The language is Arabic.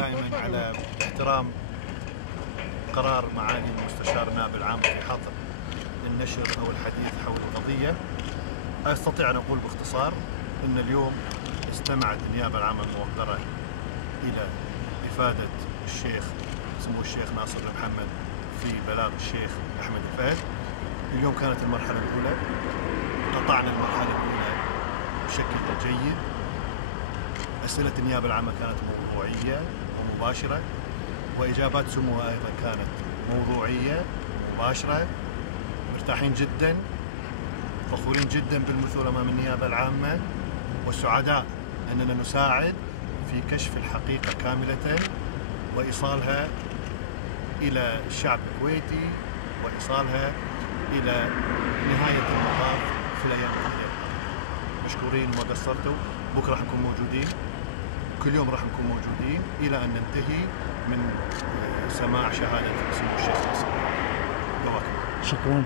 دائما على احترام قرار معالي المستشار النائب العام في حظر النشر أو الحديث حول القضية. أستطيع أن أقول باختصار أن اليوم استمعت النيابة العامة الموقرة إلى إفادة الشيخ سمو الشيخ ناصر بن محمد في بلاغ الشيخ أحمد الفهد. اليوم كانت المرحلة الأولى، قطعنا المرحلة الأولى بشكل جيد. أسئلة النيابة العامة كانت موضوعية ومباشرة، وإجابات سموها أيضا كانت موضوعية ومباشرة. مرتاحين جدا، فخورين جدا بالمثول أمام النيابة العامة، وسعداء أننا نساعد في كشف الحقيقة كاملة وإيصالها إلى الشعب الكويتي وإيصالها إلى نهاية المطاف في الأيام القادمة. مشكورين وما قصرتوا، بكرة راح نكون موجودين، كل يوم راح نكون موجودين إلى أن ننتهي من سماع شهادة سمو الشيخ ناصر. شكرا.